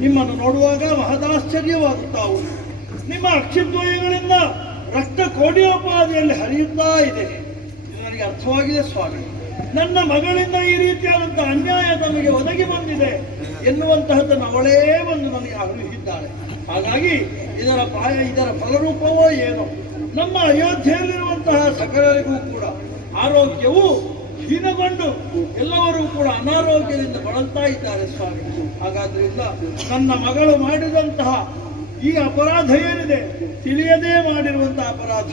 ನಿಮ್ಮನ್ನು ನೋಡುವಾಗ ಮಹದಾಶ್ಚರ್ಯವಾಗುತ್ತಾ ಉಂಟು. ನಿಮ್ಮ ಅಕ್ಷಿದ್ವಯಗಳಿಂದ ರಕ್ತ ಕೋಡಿಯೋಪಾದಿಯಲ್ಲಿ ಹರಿಯುತ್ತಾ ಇದೆ. ಇದು ನನಗೆ ಅರ್ಥವಾಗಿದೆ ಸ್ವಾಮಿ. ನನ್ನ ಮಗಳಿಂದ ಈ ರೀತಿಯಾದಂತಹ ಅನ್ಯಾಯ ತಮಗೆ ಒದಗಿ ಬಂದಿದೆ ಎನ್ನುವಂತಹದ್ದನ್ನು ಅವಳೇ ಬಂದು ನನಗೆ ಅರಿಹಿದ್ದಾಳೆ. ಹಾಗಾಗಿ ಇದರ ಫಲರೂಪವೋ ಏನೋ ನಮ್ಮ ಅಯೋಧ್ಯೆಯಲ್ಲಿರುವಂತಹ ಸಕಲರಿಗೂ ಕೂಡ ಆರೋಗ್ಯವು ಹೀನಗೊಂಡು ಎಲ್ಲರೂ ಕೂಡ ಅನಾರೋಗ್ಯದಿಂದ ಬಳಲ್ತಾ ಇದ್ದಾರೆ ಸ್ವಾಮಿ. ಹಾಗಾದ್ರಿಂದ ನನ್ನ ಮಗಳು ಮಾಡಿದಂತಹ ಈ ಅಪರಾಧ ಏನಿದೆ, ತಿಳಿಯದೇ ಮಾಡಿರುವಂತಹ ಅಪರಾಧ,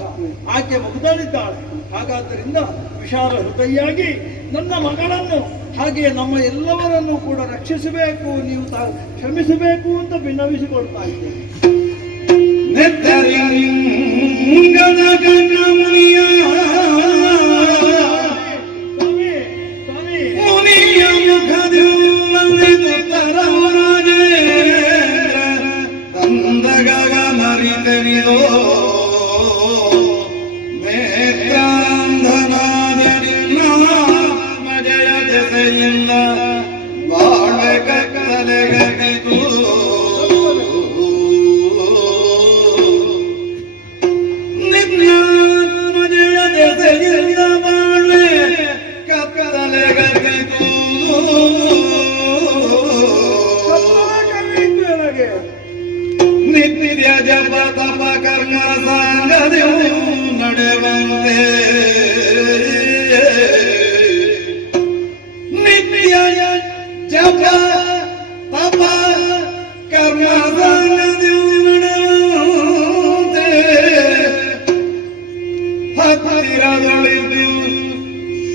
ಆಕೆ ಮುಗ್ದಲಿದ್ದಾಳೆ. ಹಾಗಾದ್ದರಿಂದ ವಿಶಾಲ ಹೃದಯಿಯಾಗಿ ನನ್ನ ಮಗಳನ್ನು ಹಾಗೆ ನಮ್ಮ ಎಲ್ಲವರನ್ನು ಕೂಡ ರಕ್ಷಿಸಬೇಕು, ನೀವು ಕ್ಷಮಿಸಬೇಕು ಅಂತ ವಿನ್ನವಿಸಿಕೊಳ್ತಾ ಇದ್ದೇನೆ. ನಿತ್ಯ ಜಪ ತಪ ಕರ್ಮ ಸಾಂಗದೆವು ನಡೆವಂತೆ ನಿತ್ಯ ಜಪ ತಪ ಕರ್ಮ ಸಾಂಗದೆವು ನಡೆವಂತೆ ಹತ್ತಿರದೊಳಿದ್ದು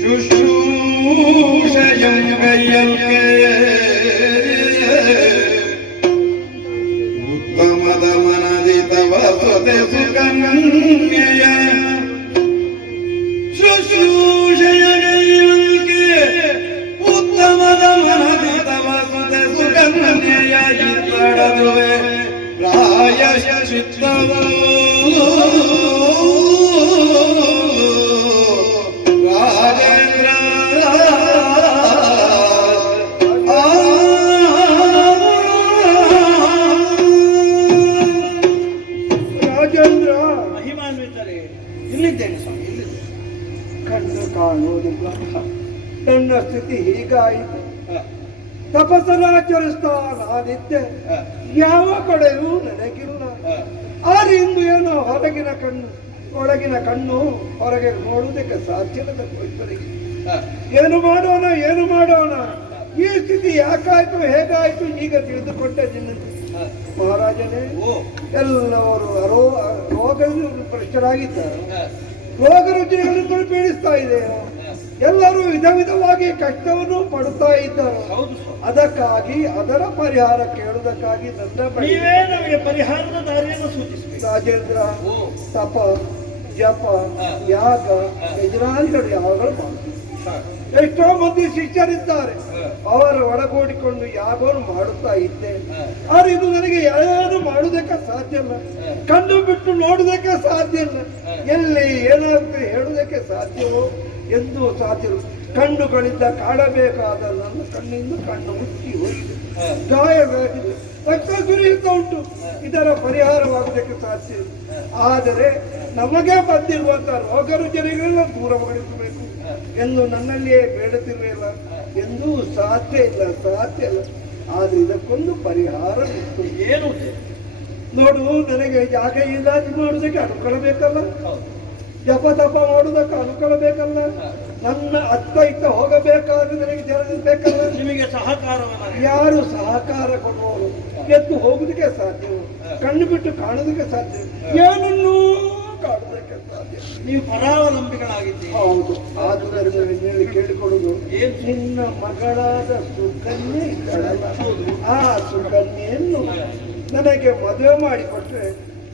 ಶುಶ್ರೂಷೆಯಂ ಕೈಯಲ್ಕೆ ಉತ್ತಮದ ಮನದಿ ತವ ಸ್ವತೆ ಸುಕನ್ಯೆಯ ಶುಶ್ರೂಷೆಯ ಕೈಯಲ್ಕೆ ಉತ್ತಮದ ಮನದಿ ತವ ಸ್ವತೆ ಸುಕನ್ಯೆಯ ಇತ್ತಡದುವೆ ಪ್ರಾಯಶ್ಚಿತ್ತವೋ ನನ್ನ ಸ್ಥಿತಿ ಹೀಗಾಯಿತು. ತಪಸ್ಸರಾಚರಿಸ್ತಾ ನಾನಿದ್ದೆ, ಯಾವ ಕಡೆಯೂ ನನಗಿಲ್ಲ. ಆರಿಂದ ಏನೋ ಒಳಗಿನ ಕಣ್ಣು ಹೊರಗೆ ನೋಡುವುದಕ್ಕೆ ಸಾಧ್ಯವಿಲ್ಲದ ಹೋಯ್ತರಿಗೆ. ಏನು ಮಾಡೋಣ ಈ ಸ್ಥಿತಿ ಯಾಕಾಯ್ತು ಹೇಗಾಯ್ತು ಈಗ ತಿಳಿದುಕೊಂಡೆ. ಮಹಾರಾಜನೇ, ಎಲ್ಲವರು ರೋಗದಲ್ಲಿ ಭ್ರಷ್ಟರಾಗಿದ್ದಾರೆ. ರೋಗ ರುಚಿಗಳನ್ನು ಪೀಡಿಸ್ತಾ ಇದೆ. ಎಲ್ಲರೂ ವಿಧವಾಗಿ ಕಷ್ಟವನ್ನು ಪಡುತ್ತಾ ಇದ್ದಾರೆ. ಅದಕ್ಕಾಗಿ ಅದರ ಪರಿಹಾರ ಕೇಳುವುದಕ್ಕಾಗಿ ನನ್ನ ನಮಗೆ ಪರಿಹಾರದ ದಾರಿಯನ್ನು ಸೂಚಿಸಬೇಕು. ರಾಜೇಂದ್ರ, ತಪ ಜಪ ಯಾಗ ಯಜಮಾನಿಗಳು ಯಾವಾಗಲೂ ಮಾಡ್ತಾರೆ. ಎಷ್ಟೋ ಮಂದಿ ಶಿಷ್ಯರಿದ್ದಾರೆ, ಅವರು ಒಳಗೂಡಿಕೊಂಡು ಯಾಗವನ್ನು ಮಾಡುತ್ತಾ ಇದ್ದೆ. ಆದ್ರೆ ಇದು ನನಗೆ ಯಾರು ಮಾಡುವುದಕ್ಕೆ ಸಾಧ್ಯ ಇಲ್ಲ. ಕಣ್ಣು ಬಿಟ್ಟು ನೋಡುವುದಕ್ಕೆ ಸಾಧ್ಯ ಇಲ್ಲ. ಎಲ್ಲಿ ಏನಾಗುತ್ತೆ ಹೇಳುವುದಕ್ಕೆ ಸಾಧ್ಯವೋ ಎಂದು ಸಾಧ್ಯರು. ಕಣ್ಣುಗಳಿಂದ ಕಾಣಬೇಕಾದ ನನ್ನ ಕಣ್ಣಿಂದ ಕಣ್ಣು ಮುಚ್ಚಿ ಹೋಗಿದೆ, ಗಾಯವಾಗಿದೆ, ರಕ್ತ ಸುರಿಯುತ್ತಾ ಉಂಟು. ಇದರ ಪರಿಹಾರವಾಗುವುದಕ್ಕೆ ಸಾಧ್ಯ ಇಲ್ಲ. ಆದರೆ ನಮಗೆ ಬಂದಿರುವಂತಹ ರೋಗ ರುಜಿನಗಳನ್ನು ದೂರಪಡಿಸಬೇಕು ಎಂದು ನನ್ನಲ್ಲಿಯೇ ಬೇಡುತ್ತಿರಲಿಲ್ಲ ಎಂದು ಸಾಧ್ಯ ಇಲ್ಲ. ಆದ್ರೆ ಇದಕ್ಕೊಂದು ಪರಿಹಾರ ಇತ್ತು. ಏನು ನೋಡು, ನನಗೆ ಜಾಗ ಇಲಾಜಿ ಮಾಡುವುದಕ್ಕೆ ಅನುಕೂಲ ಬೇಕಲ್ಲ, ಜಪ ತಪ ಮಾಡುವುದಕ್ಕೆ ಅನುಕೂಲ ಬೇಕಲ್ಲ, ನನ್ನ ಅತ್ತ ಇತ್ತ ಹೋಗಬೇಕಾದ್ರೆ ನನಗೆ ಜನ ಬೇಕಲ್ಲ. ನಿಮಗೆ ಸಹಕಾರವನ್ನು ಯಾರು ಸಹಕಾರ ಕೊಡುವವರು ಎದ್ದು ಹೋಗುದಕ್ಕೆ ಸಾಧ್ಯ, ಕಣ್ಣು ಬಿಟ್ಟು ಕಾಣುವುದಕ್ಕೆ ಸಾಧ್ಯ, ಏನನ್ನೂ ಕಾಣುವುದಕ್ಕೆ ಸಾಧ್ಯ. ನೀವು ಪರಾವಲಂಬಿಗಳಾಗಿದ್ದೀರಿ. ಹೌದು. ಆದುದರಿಂದ ನಿನ್ನಲ್ಲಿ ಕೇಳಿಕೊಳ್ಳುವುದು, ನಿನ್ನ ಮಗಳಾದ ಸುಕನ್ಯೆ ಇದ್ದಳಲ್ಲ, ಆ ಸುಕನ್ಯೆಯನ್ನು ನನಗೆ ಮದುವೆ ಮಾಡಿಕೊಟ್ರೆ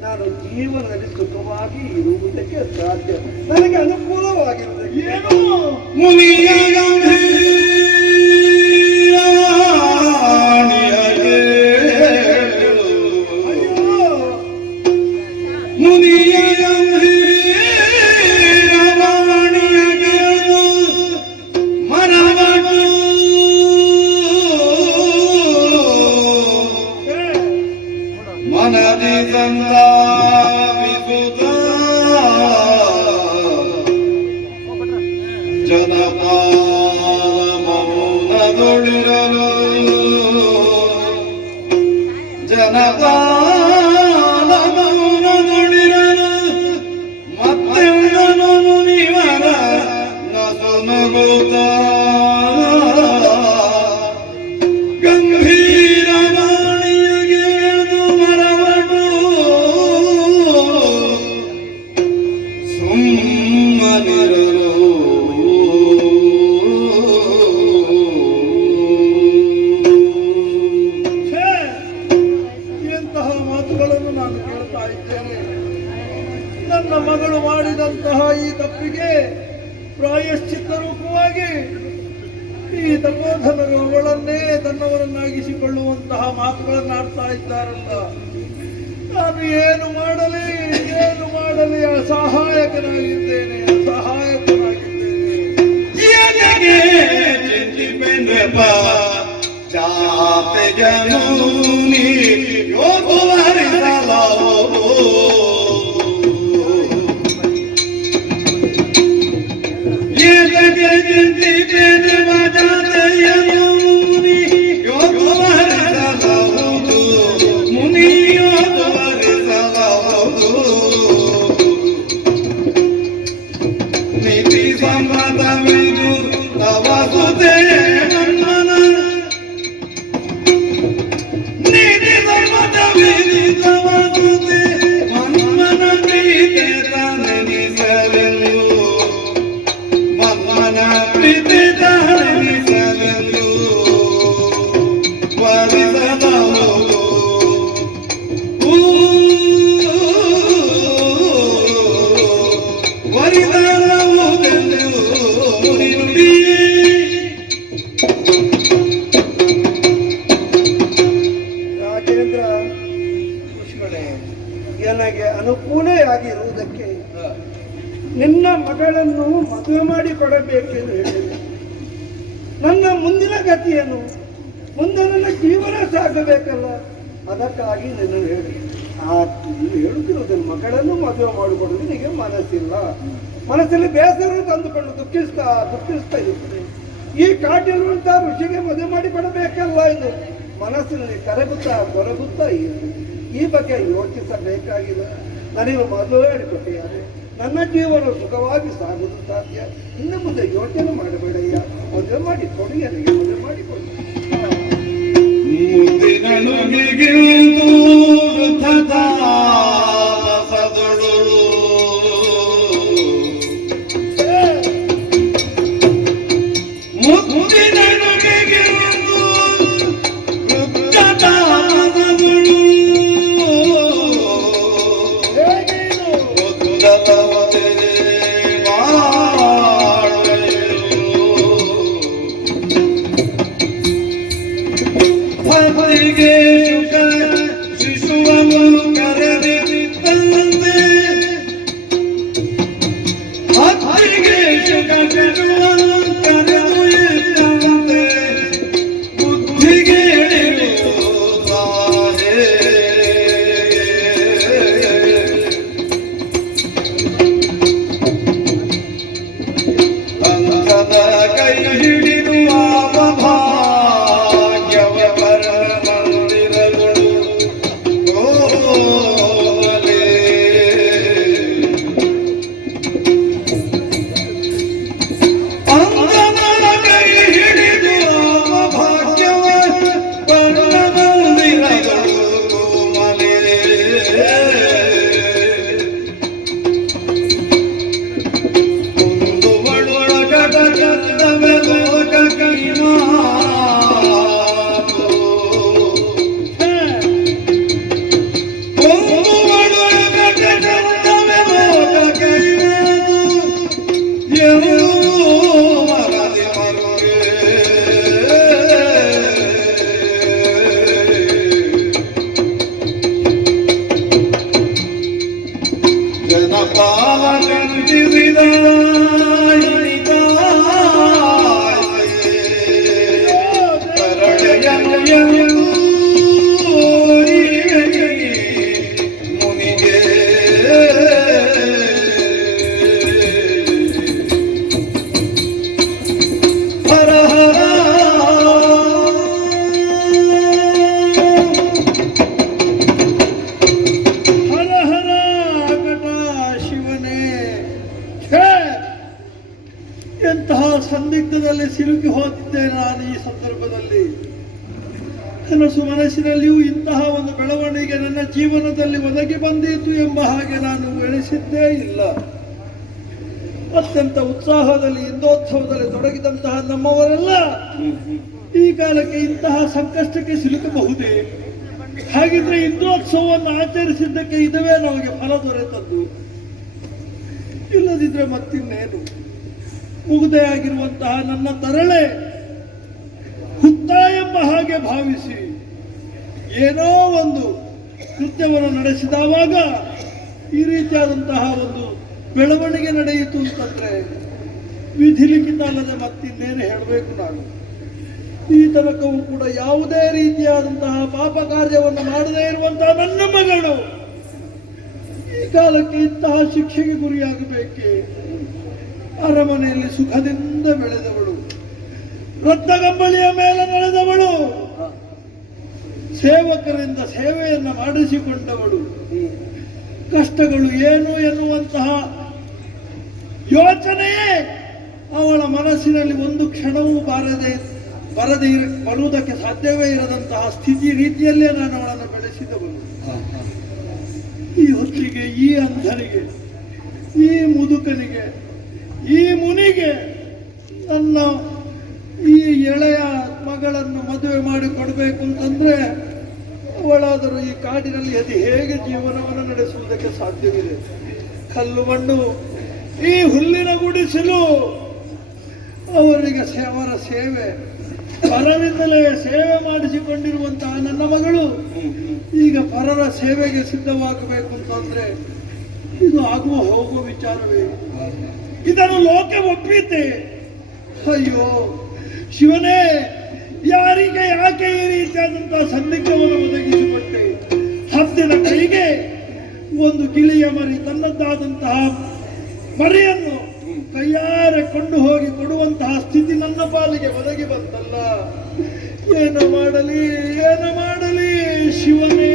ನಾನು ಜೀವನದಲ್ಲಿ ಸುಖವಾಗಿ ಇರುವುದಕ್ಕೆ ಸಾಧ್ಯ, ನನಗೆ ಅನುಕೂಲವಾಗಿರುವುದಕ್ಕೆ. ಏನು ಜನಪಾಲ ಮೌನದೊಳಿರಲು ಜನಪಾಲ ಮೌನದೊಳಿರಲು ಮತ್ತೆಂದನು ಮುನಿವರ ನಸು ನಗುತ್ತ ಗಂಭೀರ ವಾಣಿಗೆ ಮರವಟು ಸುಮ್ಮನಿರಲು ಛೇ, ಎಂತಹ ಮಾತುಗಳನ್ನು ನಾನು ಕೇಳ್ತಾ ಇದ್ದೇನೆ. ನನ್ನ ಮಗಳು ಮಾಡಿದಂತಹ ಈ ತಪ್ಪಿಗೆ ಪ್ರಾಯಶ್ಚಿತ್ತ ರೂಪವಾಗಿ ಈ ತಪೋಧನರು ಅವಳನ್ನೇ ತನ್ನವರನ್ನಾಗಿಸಿಕೊಳ್ಳುವಂತಹ ಮಾತುಗಳನ್ನಾಡ್ತಾ ಇದ್ದಾರಲ್ಲ, ನಾನು ಏನು ಮಾಡಲಿ ಅಸಹಾಯಕನಾಗಿದ್ದೇನೆ. चाहते जनूनी यो तुम्हारी सालाओ ये लगे जिंदगी पेट बजाते जनूनी यो तुम्हारी सालाओ मुनी यो तुम्हारी सालाओ नीति संवाद विदु तवासुते ರಾಜೇಂದ್ರ, ನನಗೆ ಅನುಕೂಲೆಯಾಗಿರುವುದಕ್ಕೆ ನಿನ್ನ ಮಗಳನ್ನು ಮದುವೆ ಮಾಡಿ ಕೊಡಬೇಕೆಂದು ಹೇಳಿದೆ. ನನ್ನ ಮುಂದಿನ ಗತಿಯನ್ನು, ಮುಂದೆ ನನ್ನ ಜೀವನ ಸಾಗಬೇಕಲ್ಲ, ಅದಕ್ಕಾಗಿ ನಿನ್ನನ್ನು ಹೇಳಿ ಹೇಳುತ್ತಿರುವುದನ್ನು ಮಗಳನ್ನು ಮದುವೆ ಮಾಡಿಕೊಡೋದು ನಿನಗೆ ಮನಸ್ಸಲ್ಲಿ ಬೇಸರ ತಂದುಕೊಂಡು ದುಃಖಿಸ್ತಾ ಇರುತ್ತದೆ. ಈ ಕಾಟಿರುವಂತಹ ಋಷಿಗೆ ಮದುವೆ ಮಾಡಿ ಕೊಡಬೇಕಲ್ಲ ಎಂದು ಮನಸ್ಸಿನಲ್ಲಿ ಕೊರಗುತ್ತಾ ಇರುತ್ತದೆ. ಈ ಬಗ್ಗೆ ಯೋಚಿಸಬೇಕಾಗಿಲ್ಲ. ನನಗೆ ಮದುವೆ ಮಾಡಿಕೊಟ್ಟೆಯಾರೆ ನನ್ನ ಜೀವನ ಸುಖವಾಗಿ ಸಾಗುವುದು ಸಾಧ್ಯ. ಇನ್ನು ಮುಂದೆ ಯೋಚನೆ ಮಾಡಬೇಡಯ್ಯ, ಮದುವೆ ಮಾಡಿ ಕೊಡಿ, ನನಗೆ ಮದುವೆ ಮಾಡಿಕೊಡಿ. ಸಂದಿಗ್ಧದಲ್ಲಿ ಸಿಲುಕಿ ಹೋಗಿದ್ದೇನೆ ನಾನು ಈ ಸಂದರ್ಭದಲ್ಲಿ. ಕನಸು ಮನಸ್ಸಿನಲ್ಲಿಯೂ ಇಂತಹ ಒಂದು ಬೆಳವಣಿಗೆ ನನ್ನ ಜೀವನದಲ್ಲಿ ಒದಗಿ ಬಂದಿತು ಎಂಬ ಹಾಗೆ ನಾನು ಎಣಿಸಿದ್ದೇ ಇಲ್ಲ. ಅತ್ಯಂತ ಉತ್ಸಾಹದಲ್ಲಿ ಇಂದೋತ್ಸವದಲ್ಲಿ ತೊಡಗಿದಂತಹ ನಮ್ಮವರೆಲ್ಲ ಈ ಕಾಲಕ್ಕೆ ಇಂತಹ ಸಂಕಷ್ಟಕ್ಕೆ ಸಿಲುಕಬಹುದೇ? ಹಾಗಿದ್ರೆ ಇಂದ್ರೋತ್ಸವವನ್ನು ಆಚರಿಸಿದ್ದಕ್ಕೆ ಇದುವೇ ನಮಗೆ ಫಲ ದೊರೆತದ್ದು. ಇಲ್ಲದಿದ್ರೆ ಮತ್ತಿನ್ನೇನು? ಮುಗ್ದೆ ಆಗಿರುವಂತಹ ನನ್ನ ತರಳೆ ಹುತ್ತ ಎಂಬ ಹಾಗೆ ಭಾವಿಸಿ ಏನೋ ಒಂದು ಕೃತ್ಯವನ್ನು ನಡೆಸಿದವಾಗ ಈ ರೀತಿಯಾದಂತಹ ಒಂದು ಬೆಳವಣಿಗೆ ನಡೆಯಿತು ಅಂತಂದ್ರೆ ವಿಧಿಲಿಖಿತ ಅಲ್ಲದೆ ಮತ್ತಿನ್ನೇನು ಹೇಳಬೇಕು ನಾನು. ಈ ತನಕವೂ ಕೂಡ ಯಾವುದೇ ರೀತಿಯಾದಂತಹ ಪಾಪ ಕಾರ್ಯವನ್ನು ಮಾಡದೇ ಇರುವಂತಹ ನನ್ನ ಮಗಳು ಈ ಕಾಲಕ್ಕೆ ಇಂತಹ ಶಿಕ್ಷೆಗೆ ಗುರಿಯಾಗಬೇಕೆ? ಅರಮನೆಯಲ್ಲಿ ಸುಖದಿಂದ ಬೆಳೆದವಳು, ರತ್ನಗಂಬಳಿಯ ಮೇಲೆ ನಡೆದವಳು, ಸೇವಕರಿಂದ ಸೇವೆಯನ್ನು ಮಾಡಿಸಿಕೊಂಡವಳು, ಕಷ್ಟಗಳು ಏನು ಎನ್ನುವಂತಹ ಯೋಚನೆಯೇ ಅವಳ ಮನಸ್ಸಿನಲ್ಲಿ ಒಂದು ಕ್ಷಣವೂ ಬರುವುದಕ್ಕೆ ಸಾಧ್ಯವೇ ಇರದಂತಹ ಸ್ಥಿತಿ ರೀತಿಯಲ್ಲೇ ನಾನು ಅವಳನ್ನು ಬೆಳೆಸಿದವನು. ಈ ಹೊತ್ತಿಗೆ ಈ ಅಂಧನಿಗೆ, ಈ ಮುದುಕನಿಗೆ, ಈ ಮುನಿಗೆ ನನ್ನ ಈ ಎಳೆಯ ಮಗಳನ್ನು ಮದುವೆ ಮಾಡಿ ಕೊಡಬೇಕು ಅಂತಂದ್ರೆ ಅವಳಾದರೂ ಈ ಕಾಡಿನಲ್ಲಿ ಅದು ಹೇಗೆ ಜೀವನವನ್ನು ನಡೆಸುವುದಕ್ಕೆ ಸಾಧ್ಯವಿದೆ? ಕಲ್ಲು ಮಣ್ಣು, ಈ ಹುಲ್ಲಿನ ಗುಡಿಸಲು, ಅವರಿಗೆ ಅವರ ಸೇವೆ, ಪರರಿಂದಲೇ ಸೇವೆ ಮಾಡಿಸಿಕೊಂಡಿರುವಂತಹ ನನ್ನ ಮಗಳು ಈಗ ಪರರ ಸೇವೆಗೆ ಸಿದ್ಧವಾಗಬೇಕು ಅಂತಂದ್ರೆ ಇದು ಆಗುವ ಹೋಗುವ ವಿಚಾರವೇ? ಇದನ್ನು ಲೋಕ ಒಪ್ಪೀತೆ? ಅಯ್ಯೋ ಶಿವನೇ, ಯಾರಿಗೆ ಯಾಕೆ ಈ ರೀತಿಯಾದಂತಹ ಸಂದಿಗ್ಧವನ್ನು ಒದಗಿಸಿಕೊಟ್ಟೆ? ಹದ್ದಿನ ಕೈಗೆ ಒಂದು ಗಿಳಿಯ ಮರಿ ತನ್ನದ್ದಾದಂತಹ ಮರಿಯನ್ನು ಕೈಯಾರೆ ಕೊಂಡು ಹೋಗಿ ಕೊಡುವಂತಹ ಸ್ಥಿತಿ ನನ್ನ ಪಾಲಿಗೆ ಒದಗಿ ಬಂತಲ್ಲ. ಏನು ಮಾಡಲಿ, ಏನು ಮಾಡಲಿ ಶಿವನೇ?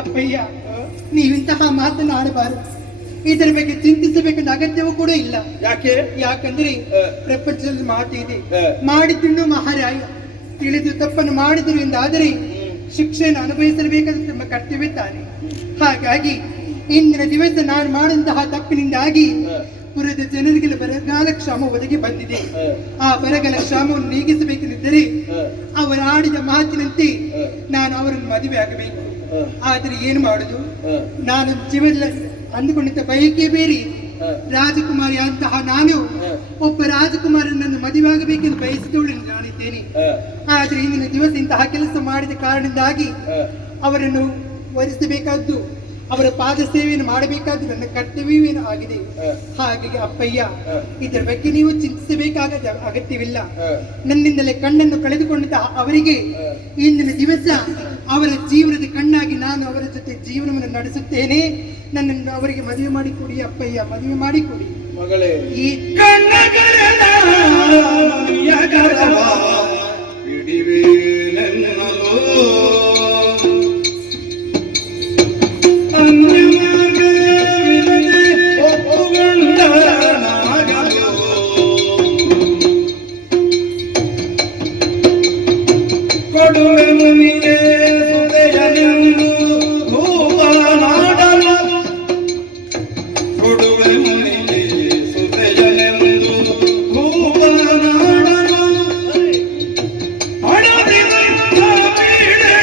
ಅಪ್ಪಯ್ಯ, ನೀವಿಂತಹ ಮಾತನಾಡಬಾರದು. ಇದರ ಬಗ್ಗೆ ಚಿಂತಿಸಬೇಕೆಂದ ಅಗತ್ಯವೂ ಕೂಡ ಇಲ್ಲ. ಯಾಕಂದ್ರೆ ಪ್ರಪಂಚದಲ್ಲಿ ಮಾತಿದೆ, ಮಾಡಿ ತಿನ್ನು ಮಹಾರಾಯ. ತಿಳಿದು ತಪ್ಪನ್ನು ಮಾಡಿದರು ಎಂದಾದರೆ ಶಿಕ್ಷೆಯನ್ನು ಅನುಭವಿಸಬೇಕಾದ ನಮ್ಮ ಕರ್ತವ್ಯ ತಾನೆ. ಹಾಗಾಗಿ ಇಂದಿನ ದಿವಸ ನಾನು ಮಾಡಿದಂತಹ ತಪ್ಪಿನಿಂದಾಗಿ ಪುರದ ಜನರಿಗೆ ಬರಗಾಲ ಕ್ಷಾಮ ಒದಗಿ ಬಂದಿದೆ. ಆ ಬರಗಾಲ ಕ್ಷಾಮವನ್ನು ನೀಗಿಸಬೇಕೆಂದಿದ್ದರೆ ಅವರು ಆಡಿದ ಮಾತಿನಂತೆ ನಾನು ಅವರನ್ನು ಮದುವೆ ಆಗಬೇಕು. ಆದ್ರೆ ಏನು ಮಾಡುದು, ಹ. ನಾನು ಜೀವನದಲ್ಲಿ ಅಂದುಕೊಂಡಿದ್ದ ಬಯಕೆ ಬೇರೆ ಇದೆ. ಹ. ರಾಜಕುಮಾರಿ ಅಂತಹ ನಾನು ಹ. ಒಬ್ಬ ರಾಜಕುಮಾರನನ್ನು ಮದುವೆಯಾಗಬೇಕೆಂದು ಬಯಸಿದವಳು ನಾನಿದ್ದೇನೆ. ಆದ್ರೆ ಇಂದಿನ ದಿವಸ ಇಂತಹ ಕೆಲಸ ಮಾಡಿದ ಕಾರಣದಿಂದಾಗಿ ಅವರನ್ನು ವರಿಸಬೇಕಾದ್ದು, ಅವರ ಪಾದ ಸೇವೆಯನ್ನು ಮಾಡಬೇಕಾದ್ದು ನನ್ನ ಕರ್ತವ್ಯವೇನು ಆಗಿದೆ. ಹಾಗಾಗಿ ಅಪ್ಪಯ್ಯ, ಇದರ ಬಗ್ಗೆ ನೀವು ಚಿಂತಿಸಬೇಕಾದ ಅಗತ್ಯವಿಲ್ಲ. ನನ್ನಿಂದಲೇ ಕಣ್ಣನ್ನು ಕಳೆದುಕೊಂಡಂತಹ ಅವರಿಗೆ ಇಂದಿನ ದಿವಸ ಅವರ ಜೀವನದ ಕಣ್ಣಾಗಿ ನಾನು ಅವರ ಜೊತೆ ಜೀವನವನ್ನು ನಡೆಸುತ್ತೇನೆ. ನನ್ನನ್ನು ಅವರಿಗೆ ಮದುವೆ ಮಾಡಿಕೊಡಿ ಅಪ್ಪಯ್ಯ, ಮದುವೆ ಮಾಡಿಕೊಡಿ. ಮಗಳೇ, ಈ ಕಣ್ಣಗಳೆಲ್ಲ ಮನೆಯ ಕರವ ಹಿಡಿವೆ ನನ್ನಲು. ಅನ್ಯ ಮಾರ್ಗವಿಲ್ಲದೆ ಒಪ್ಪುಗೊಂಡ ನಾಗಲು. ಕೊಡುವೆ ಮುನಿಗೆ ಸುದೆಯನೆಂದು ಭೂಪನಾಡಲು. ಕೊಡುವೆ ಮುನಿಗೆ ಸುದೆಯನೆಂದು ಭೂಪನಾಡಲು. ಅಡವಿದಂಥ ಬೀಡೆ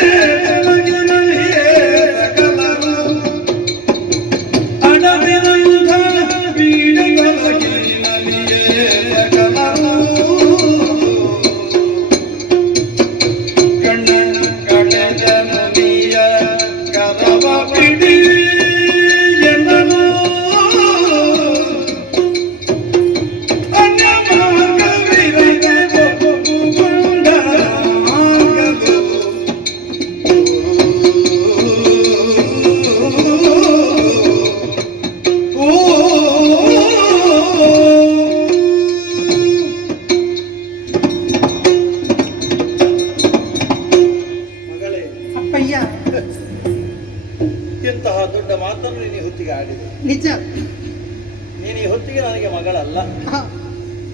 ಬೆಳಗಿನಲ್ಲಿಯೇ ಸಕಲರು. ಅಡವಿದಂಥ ಬೀಡೆ ಬೆಳಗಿನಲ್ಲಿಯೇ ಸಕಲರು. ಕಣ್ಣ ಕಳೆದ ಮುನಿಯ ಕರವ ಬಿಡಿ ಎನ್ನಲು. ಅನ್ಯ ಮಾರ್ಗವಿರದೆ ಒಪ್ಪುಗೊಂಡ ಮಾರ್ಗದು. ಮಗಳೇ, ಅಪ್ಪಯ್ಯ, ಇಂತಹ ದೊಡ್ಡ ಮಾತನ್ನು ನೀನು ಈ ಹೊತ್ತಿಗೆ ಆಡಿದೆ. ನಿಜ. ನೀನು ಈ ಹೊತ್ತಿಗೆ ನನಗೆ ಮಗಳಲ್ಲ, ಹ.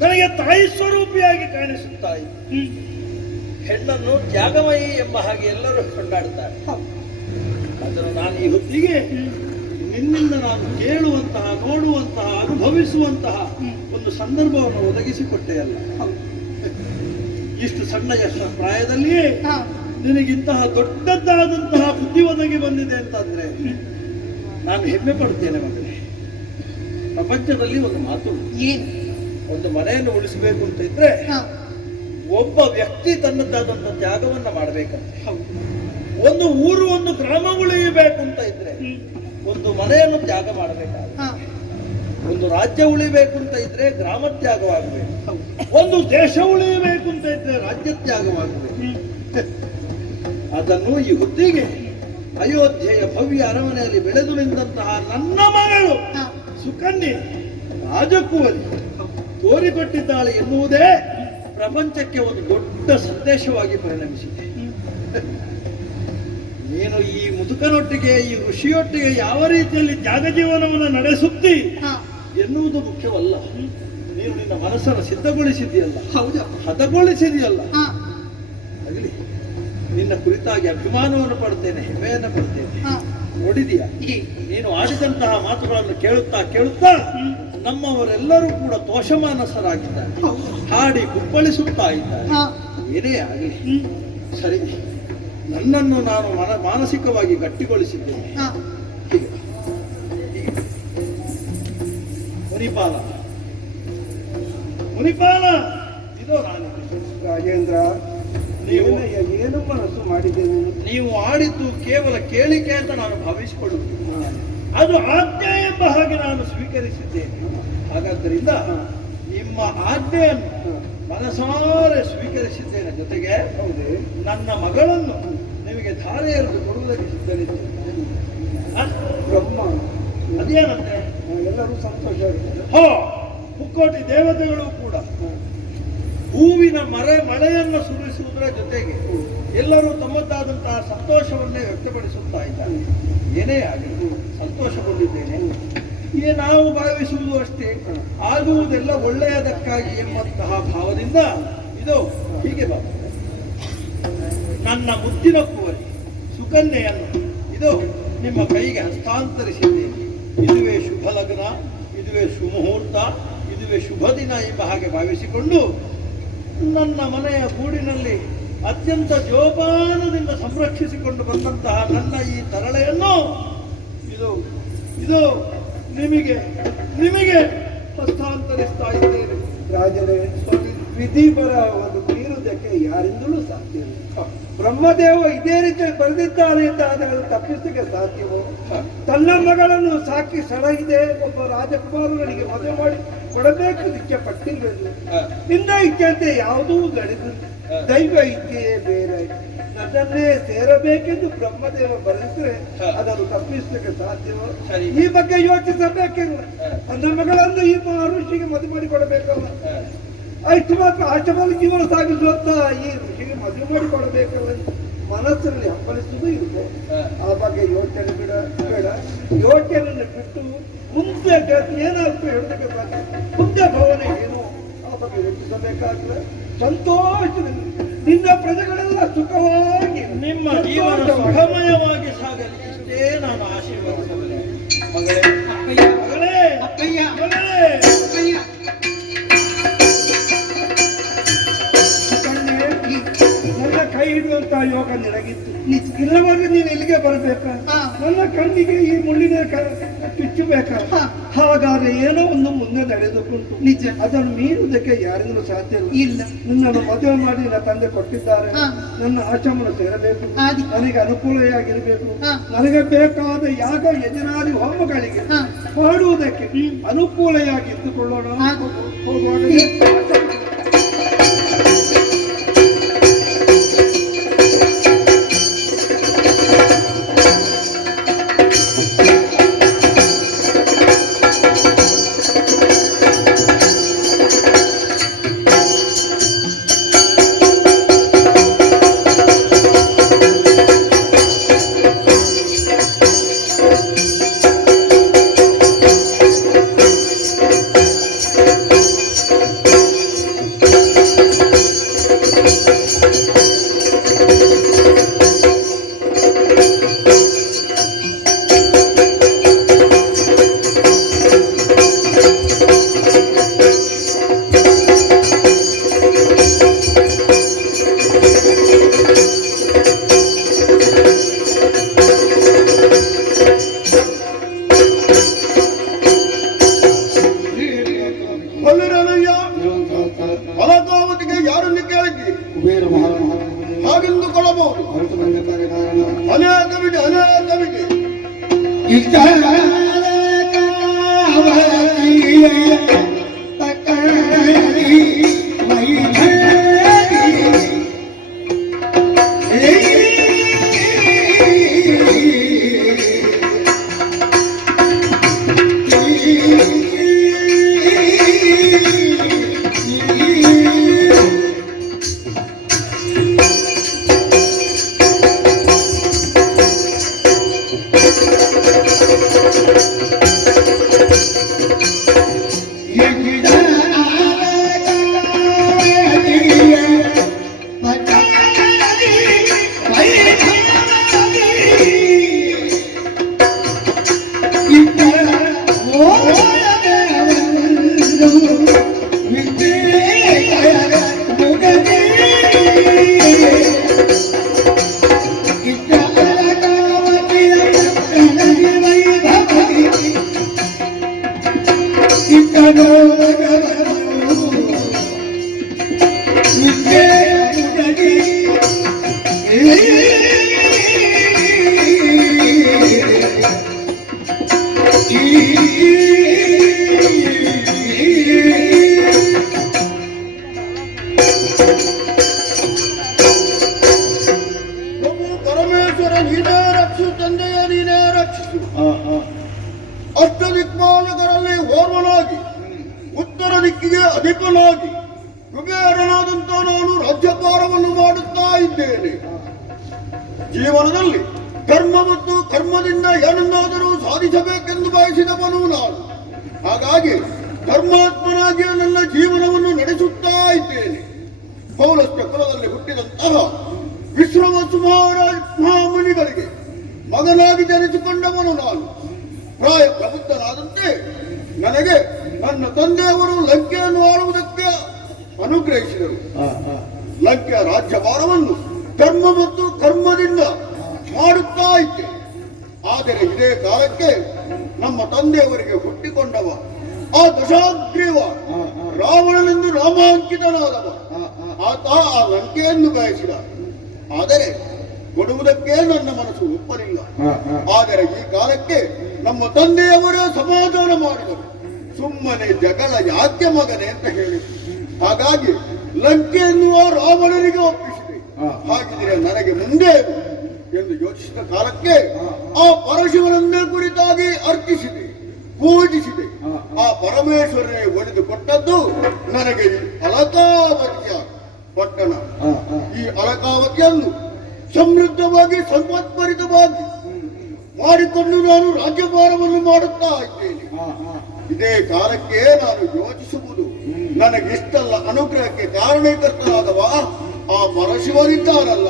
ನನಗೆ ತಾಯಿ ಸ್ವರೂಪಿಯಾಗಿ ಕಾಣಿಸುತ್ತಾ ಇದೆ. ಹೆಣ್ಣನ್ನು ತ್ಯಾಗಮಯಿ ಎಂಬ ಹಾಗೆ ಎಲ್ಲರೂ ಕೊಂಡಾಡ್ತಾರೆ. ಹ. ಅದನ್ನು ನಾನು ಈ ಹೊತ್ತಿಗೆ ನಿನ್ನಿಂದ ನಾನು ಕೇಳುವಂತಹ, ನೋಡುವಂತಹ, ಅನುಭವಿಸುವಂತಹ ಒಂದು ಸಂದರ್ಭವನ್ನು ಒದಗಿಸಿಕೊಟ್ಟೆಯಲ್ಲ. ಹೌದು. ಇಷ್ಟು ಸಣ್ಣ ಯಶ ಪ್ರಾಯದಲ್ಲಿಯೇ ಹ. ನಿನಗಿಂತಹ ದೊಡ್ಡದಾದಂತಹ ಬುದ್ಧಿ ಒದಗಿ ಬಂದಿದೆ ಅಂತಂದ್ರೆ ನಾನು ಹೆಮ್ಮೆ ಪಡ್ತೇನೆ ಮಗಳೇ. ಪ್ರಪಂಚದಲ್ಲಿ ಒಂದು ಮಾತು ಉಂಟು. ಏನು? ಒಂದು ಮನೆಯನ್ನು ಉಳಿಸಬೇಕು ಅಂತ ಇದ್ರೆ ಹ. ಒಬ್ಬ ವ್ಯಕ್ತಿ ತನ್ನದಾದಂಥ ತ್ಯಾಗವನ್ನ ಮಾಡಬೇಕಂತೆ. ಹೌದು. ಒಂದು ಊರು, ಒಂದು ಗ್ರಾಮ ಉಳಿಯಬೇಕು ಅಂತ ಇದ್ರೆ ಒಂದು ಮನೆಯನ್ನು ತ್ಯಾಗ ಮಾಡಬೇಕಾಗುತ್ತೆ. ಹ. ಒಂದು ರಾಜ್ಯ ಉಳಿಬೇಕು ಅಂತ ಇದ್ರೆ ಗ್ರಾಮ ತ್ಯಾಗವಾಗಬೇಕು. ಹೌದು. ಒಂದು ದೇಶ ಉಳಿಯಬೇಕು ಅಂತ ಇದ್ರೆ ರಾಜ್ಯ ತ್ಯಾಗವಾಗಬೇಕು. ಅದನ್ನು ಈ ಹೊತ್ತಿಗೆ ಅಯೋಧ್ಯೆಯ ಭವ್ಯ ಅರಮನೆಯಲ್ಲಿ ಬೆಳೆದು ನಿಂತಹ ನನ್ನ ಮಗಳು ಹ. ಸುಕನ್ಯೆ ರಾಜಕುವರಿ ತೋರಿಕೊಟ್ಟಿದ್ದಾಳೆ ಎನ್ನುವುದೇ ಪ್ರಪಂಚಕ್ಕೆ ಒಂದು ದೊಡ್ಡ ಸಂದೇಶವಾಗಿ ಪರಿಣಮಿಸಿದೆ. ನೀನು ಈ ಮುದುಕನೊಟ್ಟಿಗೆ, ಈ ಋಷಿಯೊಟ್ಟಿಗೆ ಯಾವ ರೀತಿಯಲ್ಲಿ ತ್ಯಾಗ ಜೀವನವನ್ನು ನಡೆಸುತ್ತಿ ಹ. ಎನ್ನುವುದು ಮುಖ್ಯವಲ್ಲ. ನೀನು ನಿನ್ನ ಮನಸ್ಸನ್ನು ಸಿದ್ಧಗೊಳಿಸಿದೆಯಲ್ಲ, ಹೌದು. ಹದಗೊಳಿಸಿದೆಯಲ್ಲ, ಹ. ಆಗಲಿ. ನಿನ್ನ ಕುರಿತಾಗಿ ಅಭಿಮಾನವನ್ನು ಪಡ್ತೇನೆ, ಹೆಮ್ಮೆಯನ್ನು ಪಡ್ತೇನೆ. ಹ. ನೋಡಿದೀಯ, ನೀನು ಆಡಿದಂತಹ ಮಾತುಗಳನ್ನು ಕೇಳುತ್ತಾ ಕೇಳುತ್ತಾ ನಮ್ಮವರೆಲ್ಲರೂ ಕೂಡ ತೋಷಮಾನಸರಾಗಿದ್ದಾರೆ, ಹೌದು. ಹಾಡಿ ಕುಪ್ಪಳಿಸುತ್ತಾ ಇದ್ದಾರೆ. ಹ. ಏನೇ ಆಗಲಿ, ಸರಿ, ನನ್ನನ್ನು ನಾನು ಮಾನಸಿಕವಾಗಿ ಗಟ್ಟಿಗೊಳಿಸಿದ್ದೇನೆ. ಹ. ಹೀಗೆ ಹೀಗೆ. ಮುನಿಪಾಲ, ಮುನಿಪಾಲ, ಇದೋ ನಾನು. ರಾಜೇಂದ್ರ, ನೀವು ಏನು ಮನಸ್ಸು ಮಾಡಿದ್ದೇನೆ? ನೀವು ಆಡಿದ್ದು ಕೇವಲ ಕೇಳಿಕೆ ಅಂತ ನಾನು ಭಾವಿಸಿಕೊಳ್ಳುತ್ತೇನೆ. ಅದು ಆಜ್ಞೆ ಎಂಬ ಹಾಗೆ ನಾನು ಸ್ವೀಕರಿಸಿದ್ದೇನೆ. ಹಾಗಾದ್ದರಿಂದ ನಿಮ್ಮ ಆಜ್ಞೆಯನ್ನು ಮನಸಾರೆ ಸ್ವೀಕರಿಸಿದ್ದೇನೆ. ಜೊತೆಗೆ ಹೌದೇ? ನನ್ನ ಮಗಳನ್ನು ನಿಮಗೆ ಧಾರೆ ಎರೆದು ಕೊಡುವುದಕ್ಕೆ ಸಿದ್ಧರಿದ್ದೇನೆ. ಬ್ರಹ್ಮ ಅದೇನಂತೆ, ಎಲ್ಲರೂ ಸಂತೋಷ ಆಗಿದೆ. ಹೋ, ಮುಕ್ಕೋಟಿ ದೇವತೆಗಳು ಕೂಡ ಹೂವಿನ ಮಳೆಯನ್ನು ಸುರಿಸುವುದರ ಜೊತೆಗೆ ಎಲ್ಲರೂ ತಮ್ಮದಾದಂತಹ ಸಂತೋಷವನ್ನೇ ವ್ಯಕ್ತಪಡಿಸುತ್ತಾ ಇದ್ದಾರೆ. ಏನೇ ಆಗಲಿ ಸಂತೋಷಗೊಂಡಿದ್ದೇನೆ. ಈಗ ನಾವು ಭಾವಿಸುವುದು ಅಷ್ಟೇ, ಆಗುವುದೆಲ್ಲ ಒಳ್ಳೆಯದಕ್ಕಾಗಿ ಎಂಬಂತಹ ಭಾವದಿಂದ ಇದು ಹೀಗೆ ಬರ್ತದೆ. ನನ್ನ ಮುದ್ದಿನ ಕುವರಿ ಸುಕನ್ಯೆಯನ್ನು ಇದು ನಿಮ್ಮ ಕೈಗೆ ಹಸ್ತಾಂತರಿಸಿದ್ದೇನೆ. ಇದುವೇ ಶುಭ ಲಗ್ನ, ಇದುವೇ ಸುಮುಹೂರ್ತ, ಇದುವೇ ಶುಭ ದಿನ ಎಂಬ ಹಾಗೆ ಭಾವಿಸಿಕೊಂಡು ನನ್ನ ಮನೆಯ ಗೂಡಿನಲ್ಲಿ ಅತ್ಯಂತ ಜೋಪಾನದಿಂದ ಸಂರಕ್ಷಿಸಿಕೊಂಡು ಬಂದಂತಹ ನನ್ನ ಈ ತರಳೆಯನ್ನು ಇದು ಇದು ನಿಮಗೆ ನಿಮಗೆ ಹಸ್ತಾಂತರಿಸ್ತಾ ಇದ್ದೇನೆ. ರಾಜರೇ, ವಿಧಿ ಬರ ಒಂದು ಮೀರುವುದಕ್ಕೆ ಯಾರಿಂದಲೂ ಸಾಧ್ಯ ಇಲ್ಲ. ಬ್ರಹ್ಮದೇವ ಇದೇ ರೀತಿ ಬರೆದಿದ್ದಾನೆ ಅಂತ ಆದರೆ ತಪ್ಪಿಸಲಿಕ್ಕೆ ಸಾಧ್ಯವೋ? ತನ್ನ ಮಗಳನ್ನು ಸಾಕಿ ಸಲಹಿದೆ ಒಬ್ಬ ರಾಜಕುಮಾರನಿಗೆ ಮದುವೆ ಮಾಡಿ ಕೊಡಬೇಕು ಇಚ್ಛೆ ಪಟ್ಟಿರಬೇಕು. ನಿನ್ನ ಇಚ್ಛೆಯಂತೆ ಯಾವುದೂ ನಡೆದು ದೈವ ಇಚ್ಛೆಯೇ ಬೇರೆ. ನನ್ನನ್ನೇ ಸೇರಬೇಕೆಂದು ಬ್ರಹ್ಮದೇವ ಬರೆಸಿದ್ರೆ ಅದನ್ನು ತಪ್ಪಿಸಲಿಕ್ಕೆ ಸಾಧ್ಯವೋ? ಈ ಬಗ್ಗೆ ಯೋಚಿಸಬೇಕಿಲ್ಲ. ನನ್ನ ಮಗಳನ್ನು ಈ ಋಷಿಗೆ ಮದುವೆ ಮಾಡಿ ಕೊಡಬೇಕಲ್ಲ. ಇಷ್ಟು ಮಾತ್ರ ಆಶಮಲ್ಲಿ ಜೀವನ ಸಾಗಿಸುವಂತ ಈ ಋಷಿಗೆ ಮದುವೆ ಮಾಡಿ ಕೊಡಬೇಕಲ್ಲ. ಮನಸ್ಸಿನಲ್ಲಿ ಹಂಬಲಿಸುವುದು ಇರುತ್ತೆ. ಆ ಬಗ್ಗೆ ಯೋಚನೆ ಬೇಡ. ಯೋಚನೆಯನ್ನು ಬಿಟ್ಟು ಮುಂದೆ ಏನಾಗ್ತದೆ ಹೇಳೋದಕ್ಕೆ ಸಾಧ್ಯ. ಮುಂದೆ ಭಾವನೆ ಏನು ಆ ಬಗ್ಗೆ ಯೋಚಿಸಬೇಕಾದ್ರೆ ಸಂತೋಷದಲ್ಲಿ ನಿನ್ನ ಪ್ರಜೆಗಳೆಲ್ಲ ಸುಖವಾಗಿ ನಿಮ್ಮ ಜೀವನ ಸುಖಮಯವಾಗಿ ಸಾಗಲಿ ಇಷ್ಟೇ ನಾನು ಆಶೀರ್ವದಿಸಬಲ್ಲೆ. ಮಗಳೇ ಅಪ್ಪಯ್ಯ, ಮಗಳೇ ಅಪ್ಪಯ್ಯ, ಮಗಳೇ, ಅಪ್ಪಯ್ಯ. ಕಣ್ಣೆ, ನನ್ನ ಕೈ ಹಿಡಿಯುವಂತ ಯೋಗ ನಿನಗಿತ್ತು. ನಿಜ. ಇಲ್ಲವಾದ್ರೆ ನೀನು ಇಲ್ಲಿಗೆ ಬರಬೇಕ. ಹಾ. ನನ್ನ ಕಣ್ಣಿಗೆ ಈ ಮುಳ್ಳಿನ ಚುಚ್ಚಬೇಕ. ಹಾ. ಹಾಗಾದ್ರೆ ಏನೋ ಒಂದು ಮುಂದೆ ನಡೆದುಕೊಂಡು ನಿಜ. ಅದನ್ನು ಮೀರುವುದಕ್ಕೆ ಯಾರಿಂದಲೂ ಸಾಧ್ಯ ಇಲ್ಲ. ಇಲ್ಲ. ನಿನ್ನನ್ನು ಮದುವೆ ಮಾಡಿ ನನ್ನ ತಂದೆ ಕೊಟ್ಟಿದ್ದಾರೆ. ಹಾ. ನನ್ನ ಆಶ್ರಮವನ್ನು ಸೇರಬೇಕು. ಆದಿ. ನನಗೆ ಅನುಕೂಲವಾಗಿರಬೇಕು. ಹಾ. ನನಗೆ ಬೇಕಾದ ಯಾಗ ಯಜನಾದಿ ಹೋಮಗಳಿಗೆ ಹಾ. ಮಾಡುವುದಕ್ಕೆ ಅನುಕೂಲವಾಗಿ ಇದ್ದುಕೊಳ್ಳೋಣ. ಆದಿ. ಹೋಗುವಾಗ ಫಲಕಾವತಿಗೆ ಯಾರನ್ನು ಕೇಳಿದ್ದಿ? ಹಾಗೆಂದು ಕೊಡಬಹುದು. ಅನೇಕ ವಿಧಿ ಪ್ರಭು ಪರಮೇಶ್ವರ ನೀನೇ ರಕ್ಷಿಸು, ತಂದೆಯ ನೀನೇ ರಕ್ಷಿಸು. ಅಷ್ಟದಿಕ್ಪಾಲಕರಲ್ಲಿ ಓರ್ವನಾಗಿ ಉತ್ತರ ದಿಕ್ಕಿಗೆ ಅಧಿಪನಾಗಿ ಕುಬೇರನಾದಂತ ನಾನು ರಾಜ್ಯಭಾರವನ್ನು ಮಾಡುತ್ತಾ ಇದ್ದೇನೆ. ಜೀವನದಲ್ಲಿ ಕರ್ಮ ಮತ್ತು ಕರ್ಮದಿಂದ ಏನನ್ನಾದರೂ ಸಾಧಿಸಬೇಕೆಂದು ಬಯಸಿದವನು ನಾನು. ಹಾಗಾಗಿ ಧರ್ಮಾತ್ಮನಾಗಿ ನನ್ನ ಜೀವನವನ್ನು ನಡೆಸುತ್ತಾ ಇದ್ದೇನೆ. ಪೌಲಸ್ತ್ಯ ಕುಲದಲ್ಲಿ ಹುಟ್ಟಿದಂತಹ ವಿಶ್ರಮ ಮಹಾಮುನಿಗಳಿಗೆ ಮಗನಾಗಿ ಜನಿಸಿಕೊಂಡವನು ನಾನು. ಪ್ರಾಯ ಪ್ರಬುದ್ಧನಾದಂತೆ ನನಗೆ ನನ್ನ ತಂದೆಯವರು ಲಂಕೆಯನ್ನು ಆಳುವುದಕ್ಕೆ ಅನುಗ್ರಹಿಸಿದರು. ಲಂಕೆಯ ರಾಜ್ಯಭಾರವನ್ನು ಧರ್ಮ ಮತ್ತು ಕರ್ಮದಿಂದ ಮಾಡುತ್ತಾ ಇದ್ದೆ. ಆದರೆ ಇದೇ ಕಾಲಕ್ಕೆ ನಮ್ಮ ತಂದೆಯವರಿಗೆ ಹುಟ್ಟಿಕೊಂಡವ ಆ ದಶಾಗ್ರೀವ ರಾವಣನೆಂದು ನಾಮಾಂಕಿತನಾದವ ಆತ ಆ ಲಂಕೆಯನ್ನು ಬಯಸಿದ. ಆದರೆ ಕೊಡುವುದಕ್ಕೆ ನನ್ನ ಮನಸ್ಸು ಒಪ್ಪಲಿಲ್ಲ. ಆದರೆ ಈ ಕಾಲಕ್ಕೆ ನಮ್ಮ ತಂದೆಯವರೇ ಸಮಾಧಾನ ಮಾಡಿದರು. ಸುಮ್ಮನೆ ಜಗಳ ಯಾಕೆ ಮಗನೆ ಅಂತ ಹೇಳಿದರು. ಹಾಗಾಗಿ ಲಂಕೆಯನ್ನು ಆ ರಾವಣನಿಗೆ ಒಪ್ಪಿಸಿದೆ. ಹಾಗಿದ್ರೆ ನನಗೆ ಮುಂದೆ ಎಂದು ಯೋಚಿಸಿದ ಕಾಲಕ್ಕೆ ಆ ಪರಶಿವನನ್ನೇ ಕುರಿತಾಗಿ ಅರ್ಪಿಸಿದೆ, ಪೂಜಿಸಿದೆ. ಆ ಪರಮೇಶ್ವರನೇ ಒಡೆದು ಕೊಟ್ಟದ್ದು ನನಗೆ ಈ ಅಲಕಾವತಿಯ ಪಟ್ಟಣ. ಈ ಅಲಕಾವತಿಯನ್ನು ಸಮೃದ್ಧವಾಗಿ ಸಂಪತ್ಭರಿತವಾಗಿ ಮಾಡಿಕೊಂಡು ನಾನು ರಾಜ್ಯಭಾರವನ್ನು ಮಾಡುತ್ತಾ ಇದ್ದೇನೆ. ಇದೇ ಕಾಲಕ್ಕೆ ನಾನು ಯೋಚಿಸುವುದು ನನಗಿಷ್ಟಲ್ಲ. ಅನುಗ್ರಹಕ್ಕೆ ಕಾರಣೀಕರ್ತನಾದವ ಆ ಪರಶಿವನಿದ್ದಾನಲ್ಲ.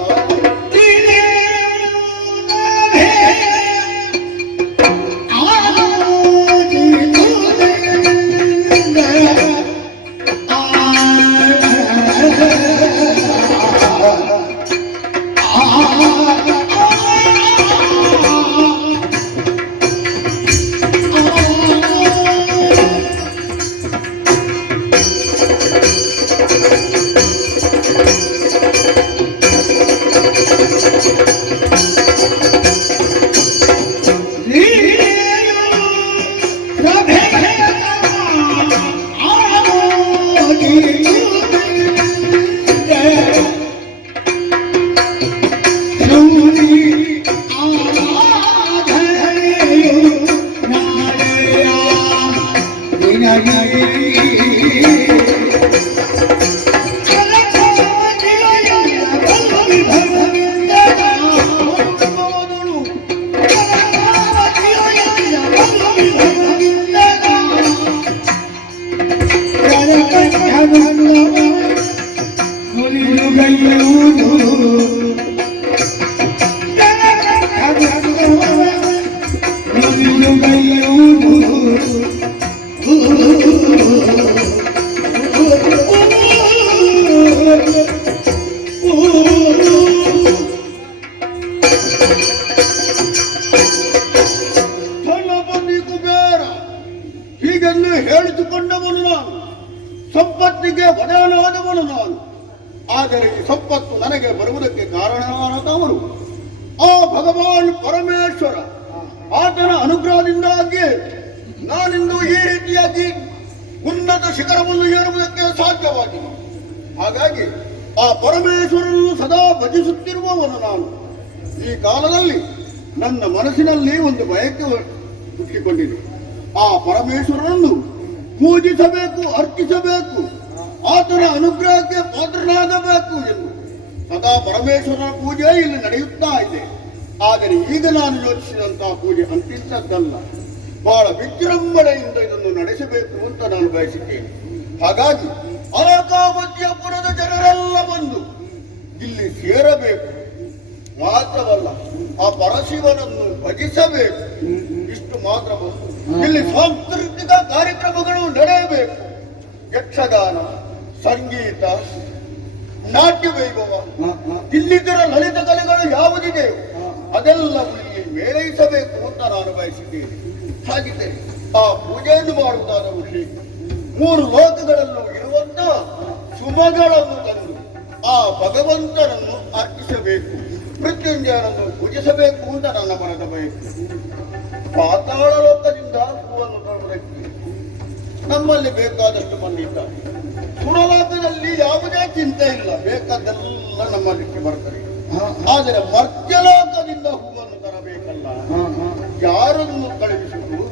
ಹೀಗೆಂದು ಹೇಳಿದುಕೊಂಡವನು ನಾನು, ಸಂಪತ್ತಿಗೆ ಒಡೆಯನಾದವನು ನಾನು. ಆದರೆ ಈ ಸಂಪತ್ತು ನನಗೆ ಬರುವುದಕ್ಕೆ ಕಾರಣವಾದವರು ಆ ಭಗವಾನ್ ಪರಮೇಶ್ವರ. ಆತನ ಅನುಗ್ರಹದಿಂದಾಗಿ ನಾನಿಂದು ಈ ರೀತಿಯಾಗಿ ಉನ್ನತ ಶಿಖರವನ್ನು ಏರುವುದಕ್ಕೆ ಸಾಧ್ಯವಾಗಿದೆ. ಹಾಗಾಗಿ ಆ ಪರಮೇಶ್ವರನನ್ನು ಸದಾ ಭಜಿಸುತ್ತಿರುವವನು ನಾನು. ಈ ಕಾಲದಲ್ಲಿ ನನ್ನ ಮನಸ್ಸಿನಲ್ಲಿ ಒಂದು ಬಯಕೆ ಹುಟ್ಟಿಕೊಂಡಿದೆ. ಆ ಪರಮೇಶ್ವರನನ್ನು ಪೂಜಿಸಬೇಕು, ಅರ್ಚಿಸಬೇಕು, ಆತನ ಅನುಗ್ರಹಕ್ಕೆ ಪಾತ್ರನಾಗಬೇಕು ಎಂದು ಸದಾ ಪರಮೇಶ್ವರನ ಪೂಜೆ ಇಲ್ಲಿ ನಡೆಯುತ್ತಾ ಇದೆ. ಆದರೆ ಈಗ ನಾನು ಯೋಚಿಸಿದಂತಹ ಪೂಜೆ ಅಂತಿಂತದ್ದಲ್ಲ. ಬಹಳ ವಿಜೃಂಭಣೆಯಿಂದ ಇದನ್ನು ನಡೆಸಬೇಕು ಅಂತ ನಾನು ಬಯಸಿದ್ದೇನೆ. ಹಾಗಾಗಿ ಅಲಕಾವತಿಯಪುರದ ಜನರೆಲ್ಲ ಬಂದು ಇಲ್ಲಿ ಸೇರಬೇಕು. ಮಾತ್ರವಲ್ಲ, ಆ ಪರಶಿವನನ್ನು ಭಜಿಸಬೇಕು. ಇಷ್ಟು ಮಾತ್ರ ಬಂದು ಇಲ್ಲಿ ಸಾಂಸ್ಕೃತಿಕ ಕಾರ್ಯಕ್ರಮಗಳು ನಡೆಯಬೇಕು. ಯಕ್ಷಗಾನ, ಸಂಗೀತ, ನಾಟ್ಯ ವೈಭವ, ಇನ್ನಿತರ ಲಲಿತ ಕಲೆಗಳು ಯಾವುದಿದೆ ಅದೆಲ್ಲವೂ ಇಲ್ಲಿ ಮೇಳೈಸಬೇಕು ಅಂತ ನಾನು ಬಯಸಿದ್ದೇನೆ. ಹಾಗಿದೆ ಆ ಪೂಜೆಯನ್ನು ಮಾಡುವುದಾದರೂ ಹೇಗೆ? 3 ಲೋಕಗಳಲ್ಲೂ ಇರುವಂತ ಸುಮಗಳನ್ನು ತಂದು ಆ ಭಗವಂತನನ್ನು ಅರ್ಪಿಸಬೇಕು, ಮೃತ್ಯುಂಜಯನನ್ನು ಪೂಜಿಸಬೇಕು ಅಂತ ನನ್ನ ಮನದ ಬಯಕೆ. ಪಾತಾಳ ಲೋಕದಿಂದ ಹೂವನ್ನು ತರುವುದಕ್ಕೆ ನಮ್ಮಲ್ಲಿ ಬೇಕಾದಷ್ಟು ಮಂದಿ ಇದ್ದಾರೆ. ಸುರಲೋಕದಲ್ಲಿ ಯಾವುದೇ ಚಿಂತೆ ಇಲ್ಲ, ಬೇಕಾದೆಲ್ಲ ನಮ್ಮಲ್ಲಿಕ್ಕೆ ಬರ್ತಾರೆ. ಆದರೆ ಮರ್ತ್ಯಲೋಕದಿಂದ ಹೂವನ್ನು ತರಬೇಕಲ್ಲ, ಯಾರನ್ನು ಕಳುಹಿಸುವುದು,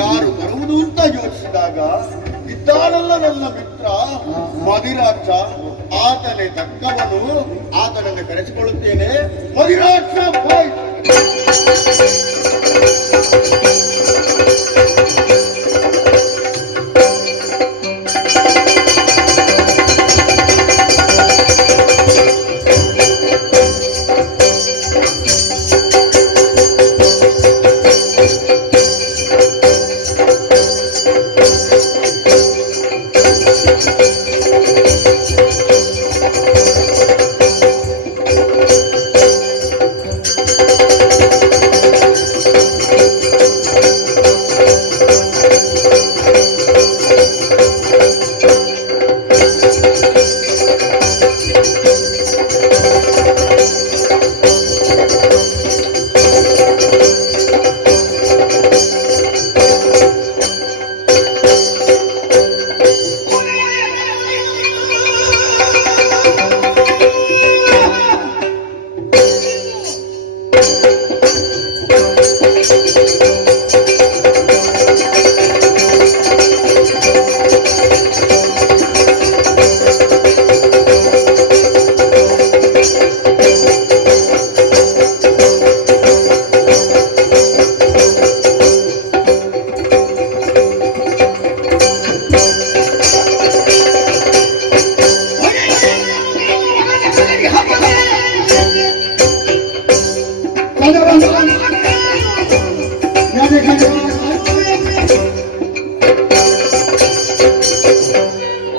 ಯಾರು ತರುವುದು ಅಂತ ಯೋಚಿಸಿದಾಗ ಇದ್ದಾನಲ್ಲ ನನ್ನ ಮಿತ್ರ ಮದಿರಾಕ್ಷ, ಆತನೇ ತಕ್ಕವನು, ಆತನನ್ನು ಕರೆಸಿಕೊಳ್ಳುತ್ತೇನೆ. ಮದಿರಾಕ್ಷ ಬಾಯ್.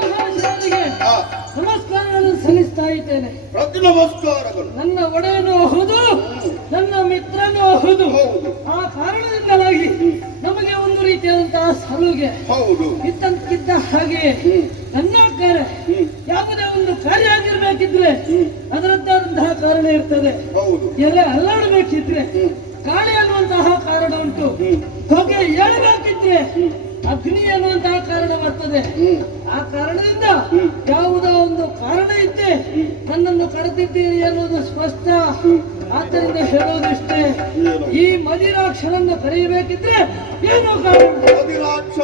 ಮಹಾಶಾಲಿಗೆ ನಮಸ್ಕಾರಗಳನ್ನು ಸಲ್ಲಿಸ್ತಾ ಇದ್ದೇನೆ. ಪ್ರತಿ ನಮಸ್ಕಾರಗಳು. ನನ್ನ ಒಡೆಯನೂ ಹೌದು, ನನ್ನ ಮಿತ್ರನೂ ಹೌದು. ಹೌದು. ಆ ಕಾರಣದಿಂದಲಾಗಿ ನಮಗೆ ಒಂದು ರೀತಿಯಾದಂತಹ ಸಲುಗೆ ಹೌದು. ಇದ್ದಂತಿದ್ದ ಹಾಗೆ ನನ್ನ ಕಾರ್ಯ ಯಾವುದೇ ಒಂದು ಕಾರ್ಯ ಆಗಿರ್ಬೇಕಿದ್ರೆ ಅದರದ್ದಾದಂತಹ ಕಾರಣ ಇರ್ತದೆ. ಹೌದು. ಎಲೆ ಅಲ್ಲಾಡಬೇಕಿದ್ರೆ ಕಾಳೆ ಅನ್ನುವಂತಹ ಕಾರಣ ಉಂಟು. ಹೊಗೆ ಏಳಬೇಕಿದ್ರೆ ಅಗ್ನಿ ಅನ್ನುವಂತಹ ಕಾರಣ ಬರ್ತದೆ. ಆ ಕಾರಣದಿಂದ ಯಾವುದೋ ಒಂದು ಕಾರಣ ಇದ್ದೆ ನನ್ನನ್ನು ಕರೆದಿದ್ದೀರಿ ಅನ್ನೋದು ಸ್ಪಷ್ಟ. ಆದ್ದರಿಂದ ಹೇಳೋದಿಷ್ಟೇ, ಈ ಮದಿರಾಕ್ಷರನ್ನು ಕರೆಯಬೇಕಿದ್ರೆ ಏನೋ ಕಾರಣ. ಮದಿರಾಕ್ಷ